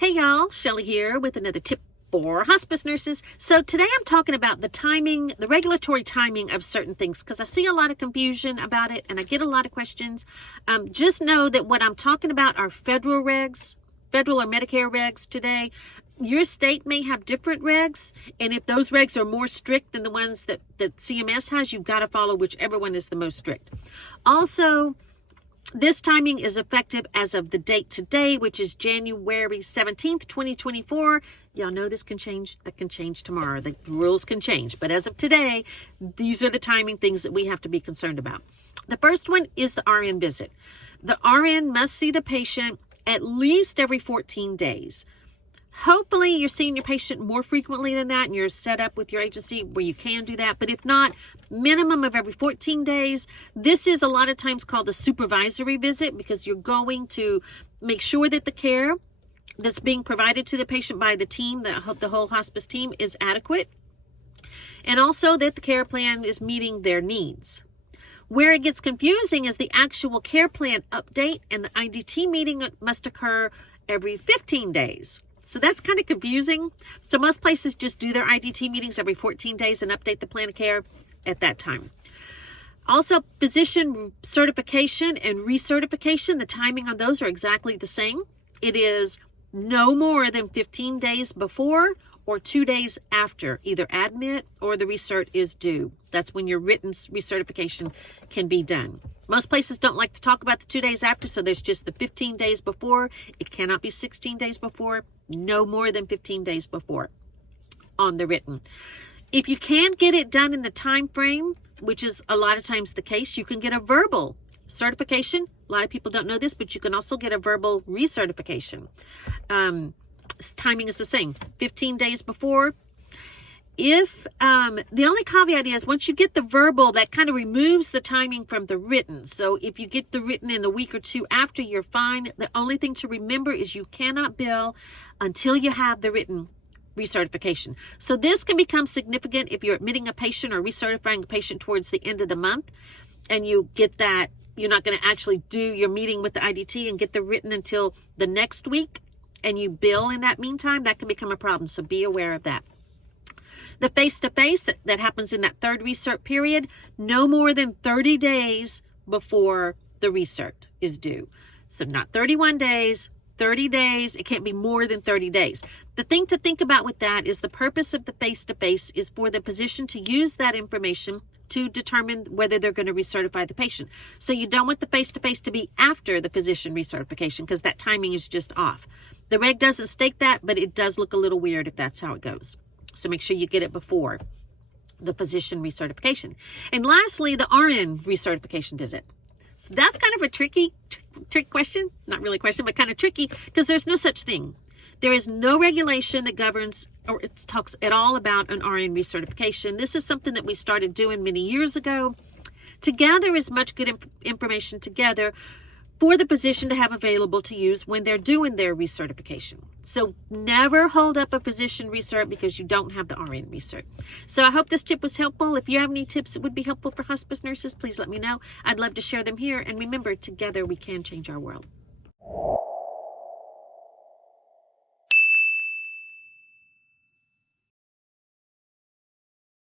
Hey y'all, Shelly here with another tip for hospice nurses. So today I'm talking about the timing, the regulatory timing of certain things, because I see a lot of confusion about it and I get a lot of questions. Just know that what I'm talking about are federal regs, federal or Medicare regs today. Your state may have different regs, and if those regs are more strict than the ones that CMS has, you've got to follow whichever one is the most strict. Also, this timing is effective as of the date today, which is January 17th, 2024. Y'all know this can change. That can change tomorrow. The rules can change. But as of today, these are the timing things that we have to be concerned about. The first one is the RN visit. The RN must see the patient at least every 14 days. Hopefully you're seeing your patient more frequently than that and you're set up with your agency where you can do that. But if not, minimum of every 14 days. This is a lot of times called the supervisory visit because you're going to make sure that the care that's being provided to the patient by the team, the whole hospice team, is adequate. And also that the care plan is meeting their needs. Where it gets confusing is the actual care plan update, and the IDT meeting must occur every 15 days. So that's kind of confusing. So most places just do their IDT meetings every 14 days and update the plan of care at that time. Also, physician certification and recertification, the timing on those are exactly the same. It is no more than 15 days before or 2 days after either admit or the recert is due. That's when your written recertification can be done. Most places don't like to talk about the 2 days after, so there's just the 15 days before. It cannot be 16 days before, no more than 15 days before on the written. If you can't get it done in the time frame, which is a lot of times the case, you can get a verbal certification. A lot of people don't know this, but you can also get a verbal recertification. Timing is the same, 15 days before. If the only caveat is once you get the verbal, that kind of removes the timing from the written. So if you get the written in a week or two after, you're fine. The only thing to remember is you cannot bill until you have the written recertification. So this can become significant if you're admitting a patient or recertifying a patient towards the end of the month and you get that you're not going to actually do your meeting with the IDT and get the written until the next week and you bill in that meantime. That can become a problem. So be aware of that. The face-to-face that happens in that third recert period, no more than 30 days before the recert is due. So not 31 days, 30 days. It can't be more than 30 days. The thing to think about with that is the purpose of the face-to-face is for the physician to use that information to determine whether they're going to recertify the patient. So you don't want the face-to-face to be after the physician recertification because that timing is just off. The reg doesn't state that, but it does look a little weird if that's how it goes. So make sure you get it before the physician recertification. And lastly, the RN recertification visit. So that's kind of a trick question. Not really a question, but kind of tricky because there's no such thing. There is no regulation that governs or it talks at all about an RN recertification. This is something that we started doing many years ago to gather as much good information together for the physician to have available to use when they're doing their recertification. So never hold up a physician recert because you don't have the RN recert. So I hope this tip was helpful. If you have any tips that would be helpful for hospice nurses, please let me know. I'd love to share them here. And remember, together we can change our world.